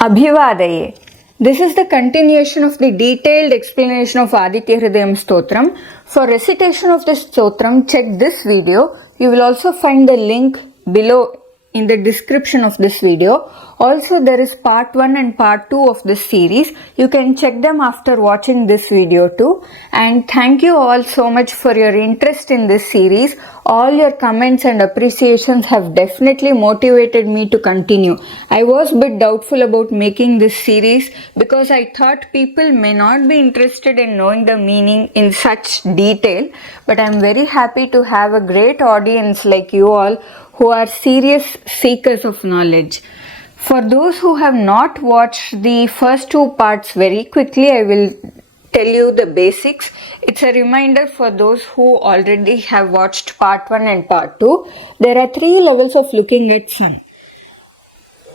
Abhivadaye. This is the continuation of the detailed explanation of Aditya Hrudayam Stotram. For recitation of this Stotram, check this video. You will also find the link below in the description of this video. Also, there is part 1 and part 2 of this series. You can check them after watching this video too. And thank you all so much for your interest in this series. All your comments and appreciations have definitely motivated me to continue. I was a bit doubtful about making this series because I thought people may not be interested in knowing the meaning in such detail. But I am very happy to have a great audience like you all who are serious seekers of knowledge. For those who have not watched the first 2 parts, very quickly I will tell you the basics. It's a reminder for those who already have watched part 1 and part 2. There are 3 levels of looking at sun.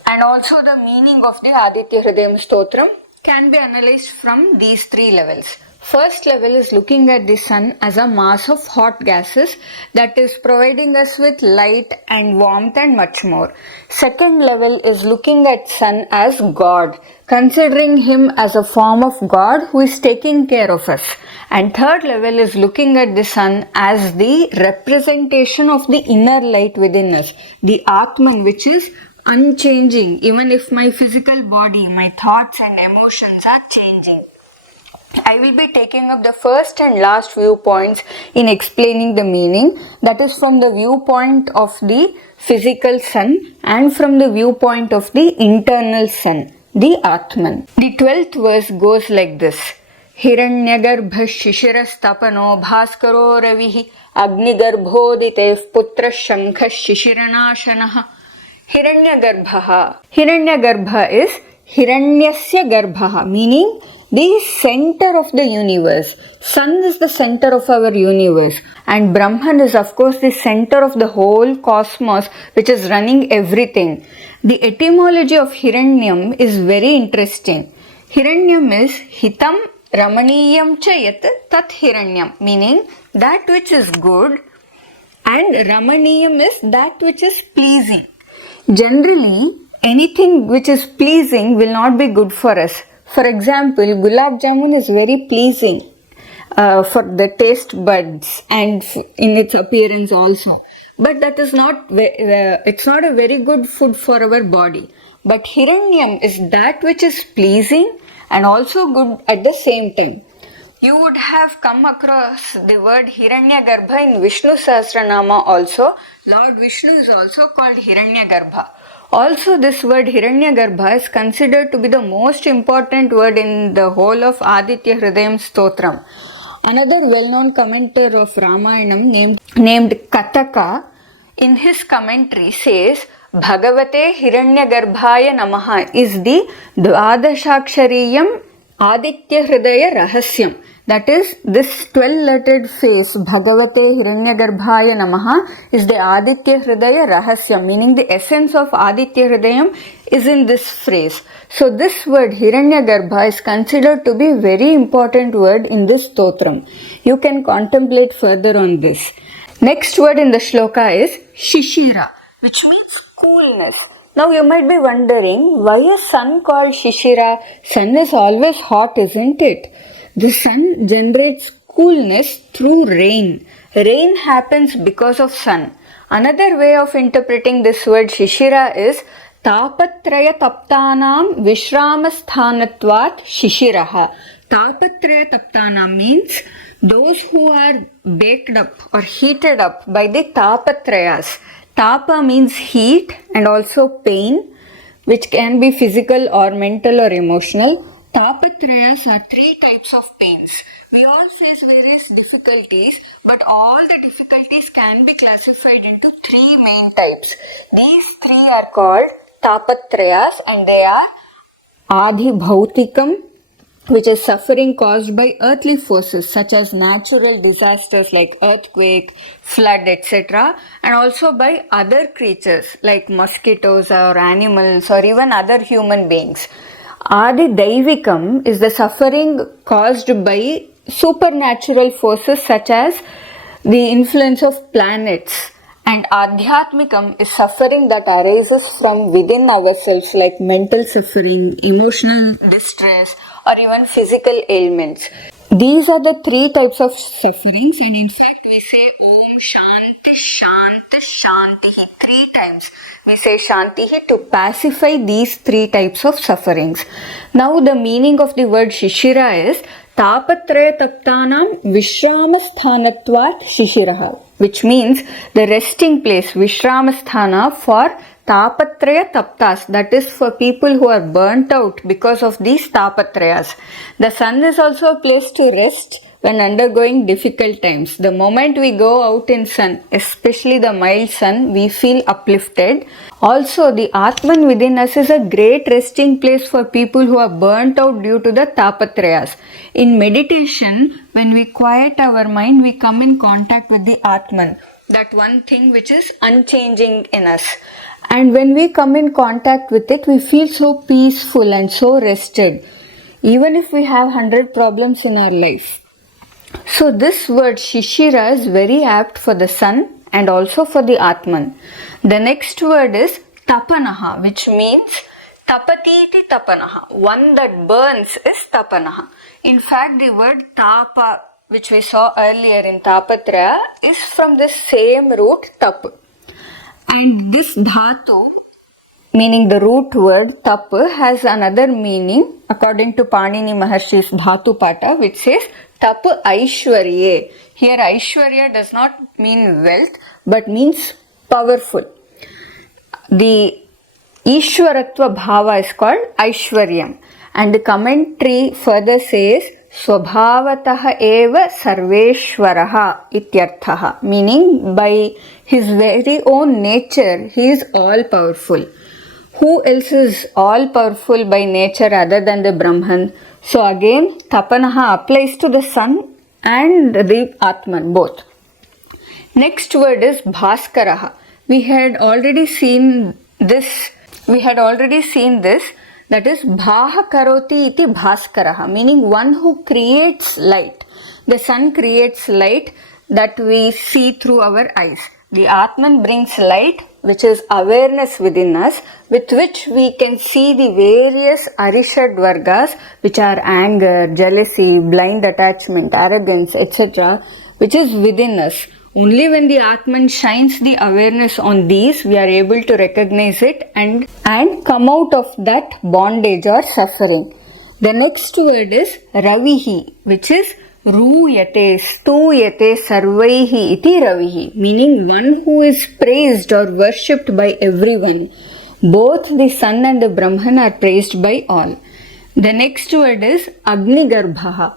And also the meaning of the Aditya Hrudayam Stotram can be analyzed from these 3 levels. First level is looking at the sun as a mass of hot gases that is providing us with light and warmth and much more. Second level is looking at sun as God, considering him as a form of God who is taking care of us. And third level is looking at the sun as the representation of the inner light within us, the Atman, which is unchanging even if my physical body, my thoughts and emotions are changing. I will be taking up the first and last viewpoints in explaining the meaning, that is from the viewpoint of the physical sun and from the viewpoint of the internal sun, the Atman. The 12th verse goes like this. Hiranyagarbha Shishirastapano Bhaskaro Ravihi Agnigarbhoditev putra Shankha Shishiranashana. Hiranyagarbha. Hiranyagarbha is Hiranyasya Garbha, meaning the center of the universe. Sun is the center of our universe and Brahman is of course the center of the whole cosmos which is running everything. The etymology of Hiranyam is very interesting. Hiranyam is Hitam Ramaniyam cha yat tat Hiranyam, meaning that which is good, and Ramaniyam is that which is pleasing. Generally, anything which is pleasing will not be good for us. For example, gulab jamun is very pleasing for the taste buds and in its appearance also. But that is not, it's not a very good food for our body. But Hiranyam is that which is pleasing and also good at the same time. You would have come across the word Hiranyagarbha in Vishnu Sahasranama also. Lord Vishnu is also called Hiranyagarbha. Also, this word Hiranyagarbha is considered to be the most important word in the whole of Aditya Hrudayam Stotram. Another well-known commentator of Ramayana named Kataka, in his commentary says, Bhagavate Hiranyagarbhaya Namaha is the Dvadashakshariyam Aditya Hrudaya Rahasyam. That is, this 12-lettered phrase, Bhagavate Hiranyagarbhaya Namaha, is the Aditya Hrudaya Rahasyam, meaning the essence of Aditya Hrudayam is in this phrase. So this word Hiranyagarbha is considered to be a very important word in this stotram. You can contemplate further on this. Next word in the shloka is Shishira, which means coolness. Now you might be wondering, why is sun called Shishira? Sun is always hot, isn't it? The sun generates coolness through rain. Rain happens because of sun. Another way of interpreting this word Shishira is Tapatraya Taptanam Vishramasthanatvat Shishiraha. Tapatraya Taptanam means those who are baked up or heated up by the Tapatrayas. Tapa means heat and also pain, which can be physical or mental or emotional. Tapatrayas are 3 types of pains. We all face various difficulties, but all the difficulties can be classified into 3 main types. These 3 are called Tapatrayas and they are Adhibhautikam, which is suffering caused by earthly forces such as natural disasters like earthquake, flood, etc. and also by other creatures like mosquitoes or animals or even other human beings. Adi Daivikam is the suffering caused by supernatural forces such as the influence of planets And Adhyatmikam is suffering that arises from within ourselves, like mental suffering, emotional distress, or even physical ailments. These are the three types of sufferings, and in fact we say Om Shanti Shanti Shantihi 3 times. We say Shantihi to pacify these 3 types of sufferings. Now the meaning of the word Shishira is Tapatraya Taptanam Vishramasthanattvat Shishiraha, which means the resting place, Vishramasthana, for Tapatraya Taptas, that is for people who are burnt out because of these Tapatrayas. The sun is also a place to rest when undergoing difficult times. The moment we go out in sun, especially the mild sun, we feel uplifted. Also, the Atman within us is a great resting place for people who are burnt out due to the Tapatrayas. In meditation, when we quiet our mind, we come in contact with the Atman, that one thing which is unchanging in us. And when we come in contact with it, we feel so peaceful and so rested, even if we have 100 problems in our life. So this word Shishira is very apt for the sun and also for the Atman. The next word is Tapanaha, which means Tapatiti Tapanaha. One that burns is Tapanaha. In fact, the word Tapa, which we saw earlier in Tapatraya, is from the same root Tap. And this dhatu, meaning the root word Tap, has another meaning according to Panini Maharshi's Dhatu Pata, which says Tap Aishwarye. Here Aishwarya does not mean wealth but means powerful. The Ishwaratva Bhava is called Aishwaryam. And the commentary further says Swabhavataha eva sarveshwaraha ityarthaha, meaning by his very own nature he is all powerful. Who else is all powerful by nature other than the Brahman? So again Tapanaha applies to the sun and the Atman both. Next word is Bhaskaraha. We had already seen this. That is Bhaha Karoti iti Bhaskaraha, meaning one who creates light. The sun creates light that we see through our eyes. The Atman brings light, which is awareness within us, with which we can see the various Arishad Vargas, which are anger, jealousy, blind attachment, arrogance, etc., which is within us. Only when the Atman shines the awareness on these, we are able to recognize it and come out of that bondage or suffering. The next word is Ravihi, which is Ruyate, Stuyate, Sarvaihi iti Ravihi, meaning one who is praised or worshipped by everyone. Both the sun and the Brahman are praised by all. The next word is Agnigarbha.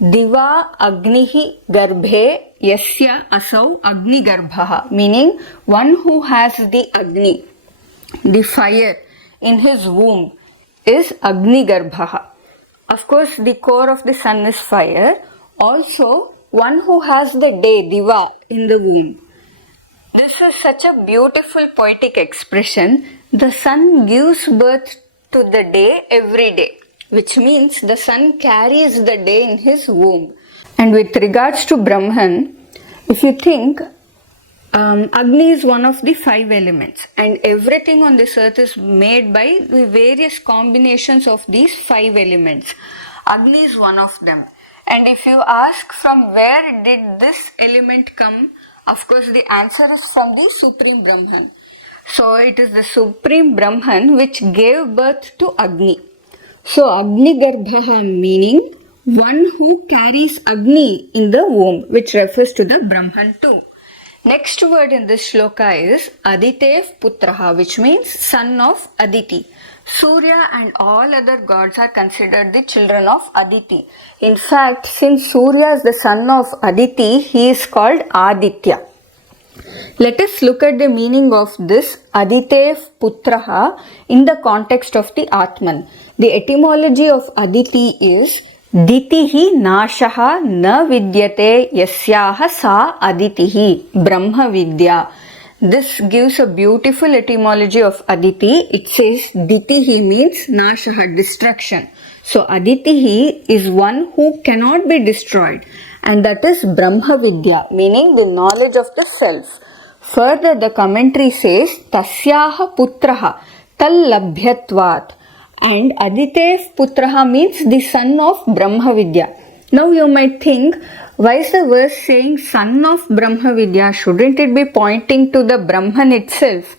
Diva Agnihi Garbhe Yasya Asau Agnigarbha, meaning one who has the Agni, the fire in his womb, is Agnigarbha. Of course, the core of the sun is fire. Also, one who has the day, Diva, in the womb. This is such a beautiful poetic expression. The sun gives birth to the day every day, which means the sun carries the day in his womb. And with regards to Brahman, if you think, Agni is one of the 5 elements, and everything on this earth is made by the various combinations of these 5 elements. Agni is one of them. And if you ask from where did this element come, of course the answer is from the Supreme Brahman. So it is the Supreme Brahman which gave birth to Agni. So Agnigarbha meaning one who carries Agni in the womb, which refers to the Brahman too. Next word in this shloka is Aditev Putraha, which means son of Aditi. Surya and all other gods are considered the children of Aditi. In fact, since Surya is the son of Aditi, he is called Aditya. Let us look at the meaning of this Aditev Putraha in the context of the Atman. The etymology of Aditi is Ditihi Nashaha Na Vidyate Yasyaha Sa Aditihi Brahma Vidya. This gives a beautiful etymology of Aditi. It says Ditihi means Nashaha, destruction. So Aditihi is one who cannot be destroyed, and that is Brahma Vidya, meaning the knowledge of the self. Further, the commentary says, Tasyaha putraha tallabhyatvat. And Aditev putraha means the son of Brahma Vidya. Now you might think, why is the verse saying son of Brahma Vidya? Shouldn't it be pointing to the Brahman itself?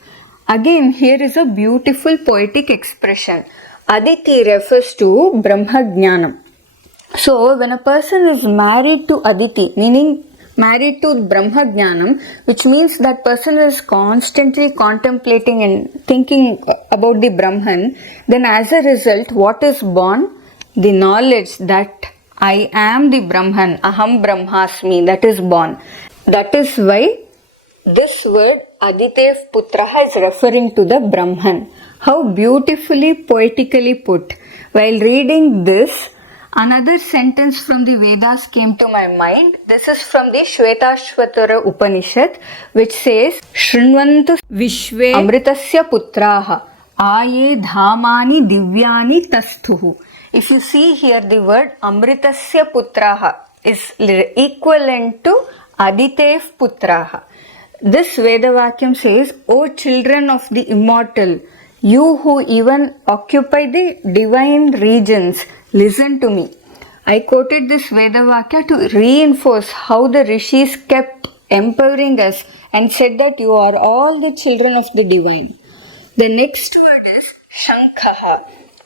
Again, here is a beautiful poetic expression. Aditi refers to Brahma Jnanam. So, when a person is married to Aditi, meaning married to Brahma Jnanam, which means that person is constantly contemplating and thinking about the Brahman, then as a result, what is born? The knowledge that I am the Brahman, Aham Brahmasmi, that is born. That is why this word Aditev Putraha is referring to the Brahman. How beautifully poetically put. While reading this, another sentence from the Vedas came to my mind. This is from the Shvetashvatara Upanishad, which says, Shrinvantu Vishve Amritasya Putraha Aye Dhamani Divyani Tasthuhu. If you see here, the word Amritasya Putraha is equivalent to Aditev Putraha. This Vedavakyam says, O children of the immortal, you who even occupy the divine regions, listen to me. I quoted this Vedavakya to reinforce how the rishis kept empowering us and said that you are all the children of the divine. The next word is Shankha,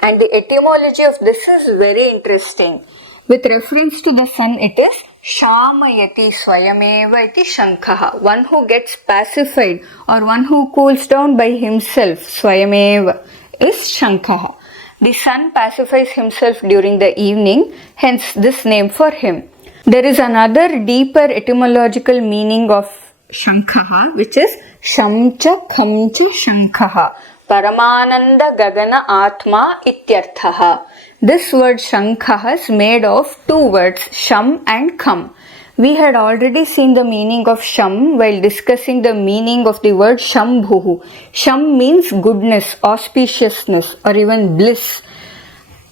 and the etymology of this is very interesting. With reference to the sun, it is Shamayati Swayameva iti Shankha, one who gets pacified or one who cools down by himself, Swayameva, is Shankha. The sun pacifies himself during the evening, hence this name for him. There is another deeper etymological meaning of Shankha, which is Shamcha Khamcha Shankha, Paramananda Gagana Atma Ityarthaha. This word Shankha is made of two words, Sham and Kham. We had already seen the meaning of Sham while discussing the meaning of the word Shambhuhu. Sham means goodness, auspiciousness, or even bliss.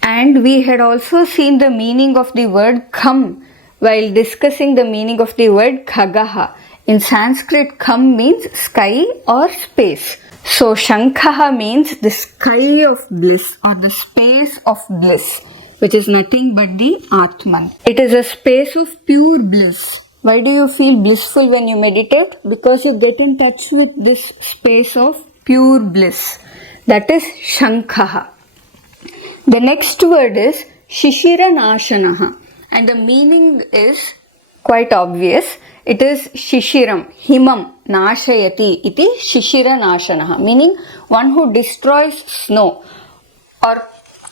And we had also seen the meaning of the word Kham while discussing the meaning of the word Khagaha. In Sanskrit, Kham means sky or space. So Shankha means the sky of bliss or the space of bliss, which is nothing but the Atman. It is a space of pure bliss. Why do you feel blissful when you meditate? Because you get in touch with this space of pure bliss. That is Shankha. The next word is Shishiranashana, and the meaning is quite obvious. It is Shishiram, Himam, Nashayati, iti Shishiranashana, meaning one who destroys snow or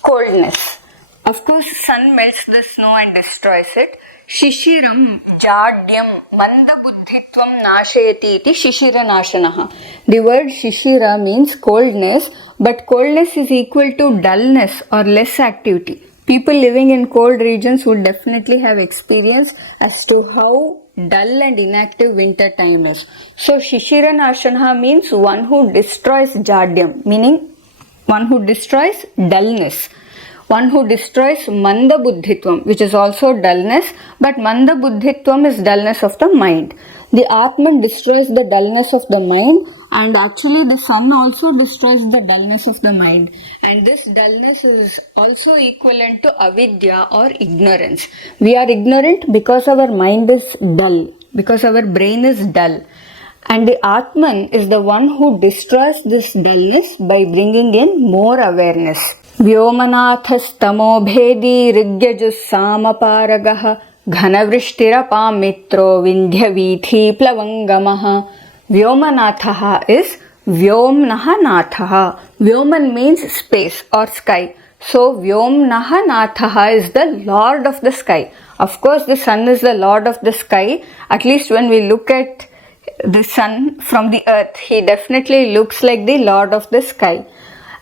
coldness. Of course, sun melts the snow and destroys it. Shishiram, Jadyam, Mandabuddhitvam Nashayati, iti Shishiranashana. The word Shishira means coldness, but coldness is equal to dullness or less activity. People living in cold regions would definitely have experience as to how dull and inactive winter time is. So Shishiranashana means one who destroys Jadyam, meaning one who destroys dullness. One who destroys Mandabuddhitvam, which is also dullness, but Mandabuddhitvam is dullness of the mind. The Atman destroys the dullness of the mind, and actually the sun also destroys the dullness of the mind. And this dullness is also equivalent to avidya or ignorance. We are ignorant because our mind is dull, because our brain is dull. And the Atman is the one who destroys this dullness by bringing in more awareness. Vyomanatha and Tamobhedi Rigyajus Samaparagaha Ghana-vrushti and Mitra Vindhyavithi Plavangamaha. Vyomanatha is Vyomnaha. Vyoman means space or sky. So Vyomnaha is the Lord of the sky. Of course, the sun is the Lord of the sky. At least when we look at the sun from the earth, he definitely looks like the Lord of the sky.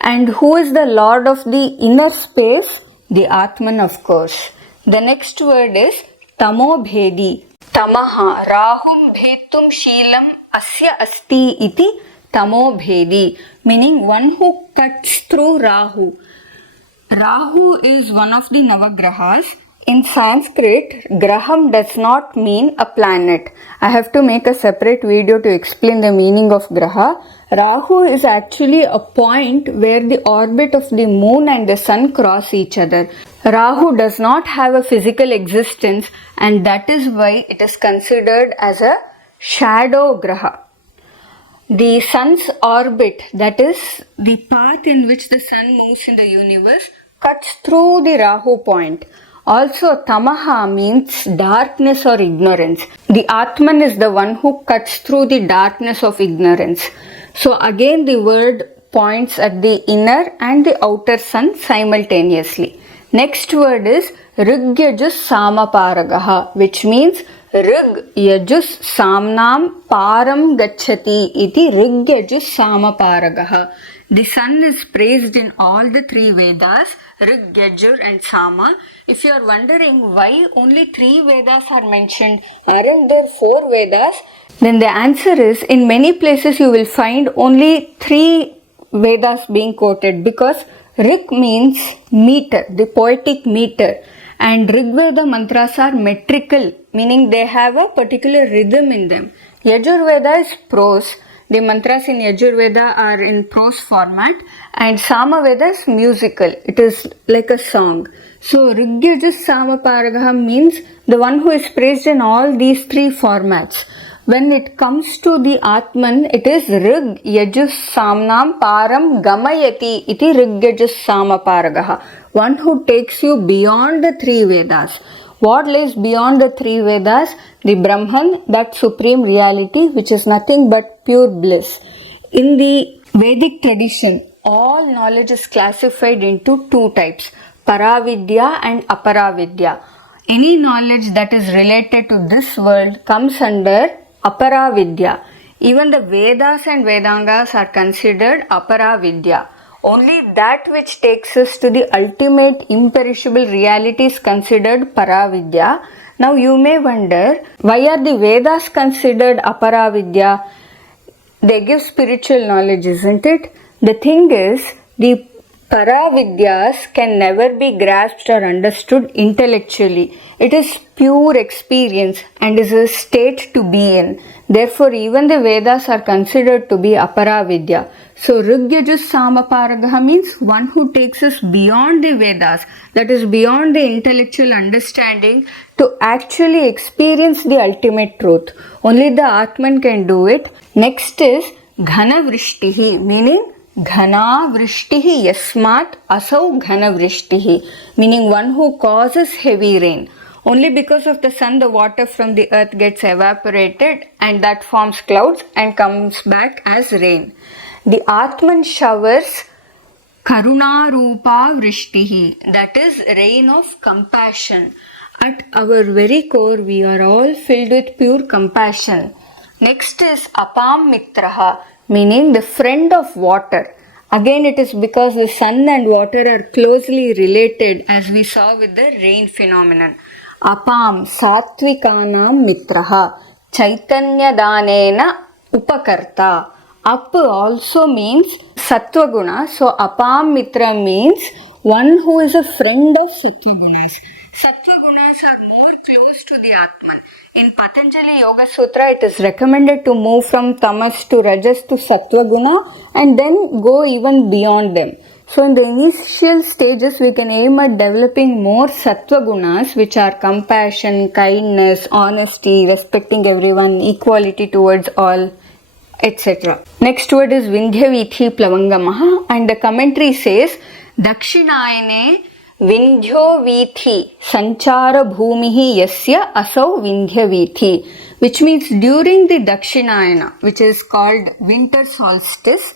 And who is the Lord of the inner space? The Atman, of course. The next word is Tamobhedi. Tamaha Rahum Bhetum Sheelam Asya Asti iti Tamobhedi, meaning one who cuts through Rahu. Rahu is one of the Navagrahas, In Sanskrit, Graham does not mean a planet. I have to make a separate video to explain the meaning of Graha. Rahu is actually a point where the orbit of the moon and the sun cross each other. Rahu does not have a physical existence, and that is why it is considered as a shadow Graha. The sun's orbit, that is the path in which the sun moves in the universe, cuts through the Rahu point. Also, tamaha means darkness or ignorance. The Atman is the one who cuts through the darkness of ignorance. So again the word points at the inner and the outer sun simultaneously. Next word is Rigyajus Samaparagaha, which means Rig Yajus Samnam Param Gachati iti Rigyajus Samaparagaha. The sun is praised in all the three Vedas, Rig, Yajur and Sama. If you are wondering why only 3 Vedas are mentioned, aren't there 4 Vedas? Then the answer is, in many places you will find only 3 Vedas being quoted, because Rig means meter, the poetic meter, and Rigveda mantras are metrical, meaning they have a particular rhythm in them. Yajur Veda is prose. The mantras in Yajur Veda are in prose format, and Sama Veda is musical. It is like a song. So Rigyajus Samaparagaha means the one who is praised in all these 3 formats. When it comes to the Atman, it is Rig Yajus Samnam Param Gamayati iti Rigyajus Samaparagaha. One who takes you beyond the 3 Vedas. What lies beyond the 3 Vedas? The Brahman, that supreme reality which is nothing but pure bliss. In the Vedic tradition, all knowledge is classified into 2 types, Paravidya and Aparavidya. Any knowledge that is related to this world comes under Aparavidya. Even the Vedas and Vedangas are considered Aparavidya. Only that which takes us to the ultimate imperishable reality is considered Paravidya. Now you may wonder, why are the Vedas considered Aparavidya? They give spiritual knowledge, isn't it? The thing is, the Paravidyas can never be grasped or understood intellectually. It is pure experience and is a state to be in. Therefore, even the Vedas are considered to be Aparavidya. So, Rigyajus Samaparagaha means one who takes us beyond the Vedas, that is beyond the intellectual understanding, to actually experience the ultimate truth. Only the Atman can do it. Next is Ghana-vrushti, meaning Ghana-vrushti yasmat asau Ghana-vrushti, meaning one who causes heavy rain. Only because of the sun, the water from the earth gets evaporated and that forms clouds and comes back as rain. The Atman showers Karuna Rupa Vrishtihi, that is rain of compassion. At our very core, we are all filled with pure compassion. Next is Apam Mitraha, meaning the friend of water. Again, it is because the sun and water are closely related, as we saw with the rain phenomenon. Apam Satvikanam Mitraha, Chaitanya Danena Upakarta. Up also means Sattva Guna. So Apam Mitra means one who is a friend of Sattva Gunas. Sattva Gunas are more close to the Atman. In Patanjali Yoga Sutra, it is recommended to move from Tamas to Rajas to Sattva Guna and then go even beyond them. So in the initial stages, we can aim at developing more Sattva Gunas, which are compassion, kindness, honesty, respecting everyone, equality towards all, etc. Next word is Vindhyavithi Plavangamaha, and the commentary says Dakshinayane Vindhyavithi Sanchara Bhumihi Yasya Asau Vindhyavithi, which means during the Dakshinayana, which is called winter solstice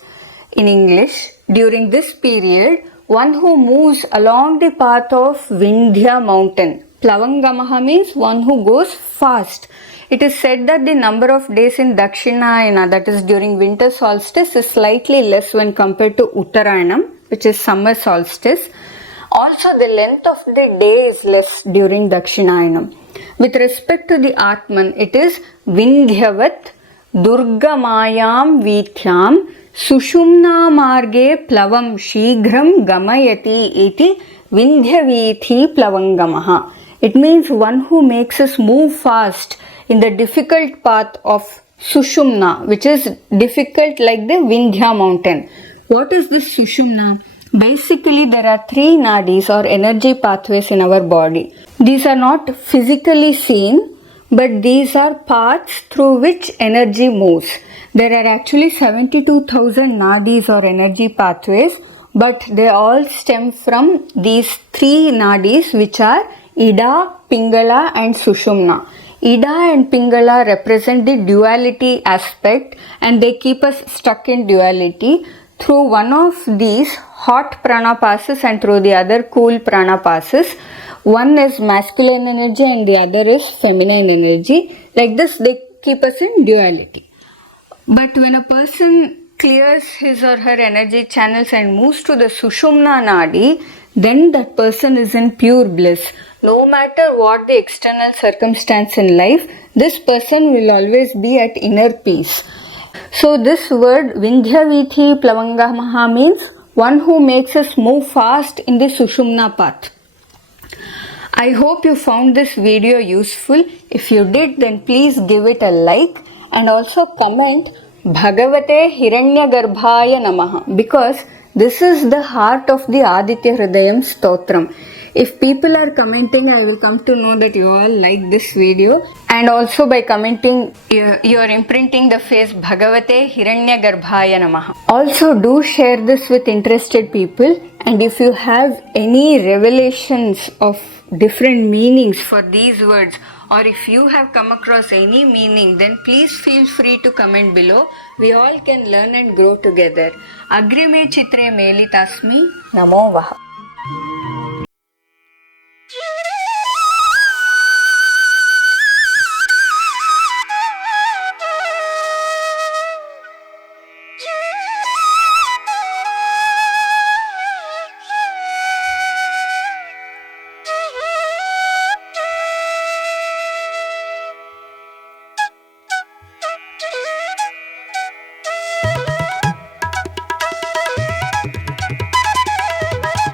in English, during this period, one who moves along the path of Vindhya mountain. Plavangamaha means one who goes fast. It is said that the number of days in Dakshinayana, that is during winter solstice, is slightly less when compared to Uttarayanam, which is summer solstice. Also, the length of the day is less during Dakshinayana. With respect to the Atman, it is Vindhyavat Durgamayam Vithyam Sushumna Marge Plavam Shighram Gamayati iti Vindhyavithi Plavangamaha. It means one who makes us move fast in the difficult path of Sushumna, which is difficult like the Vindhya mountain. What is this Sushumna? Basically, there are 3 nadis or energy pathways in our body. These are not physically seen, but these are paths through which energy moves. There are actually 72,000 nadis or energy pathways, but they all stem from these 3 nadis, which are Ida, Pingala and Sushumna. Ida and Pingala represent the duality aspect, and they keep us stuck in duality. Through one of these hot prana passes and through the other cool prana passes. One is masculine energy and the other is feminine energy. Like this, they keep us in duality. But when a person clears his or her energy channels and moves to the Sushumna Nadi, then that person is in pure bliss. No matter what the external circumstance in life, this person will always be at inner peace. So this word Vindhyavithi Plavangamaha means one who makes us move fast in the Sushumna path. I hope you found this video useful. If you did, then please give it a like and also comment Bhagavate Hiranyagarbhaya Namaha, because this is the heart of the Aditya Hrudayam Stotram. If people are commenting, I will come to know that you all like this video, and also by commenting you are imprinting the phrase Bhagavate Hiranyagarbhaya Namaha. Also do share this with interested people, and if you have any revelations of different meanings for these words, or if you have come across any meaning, then please feel free to comment below. We all can learn and grow together. Agrime chitre melitasmi namo vaha.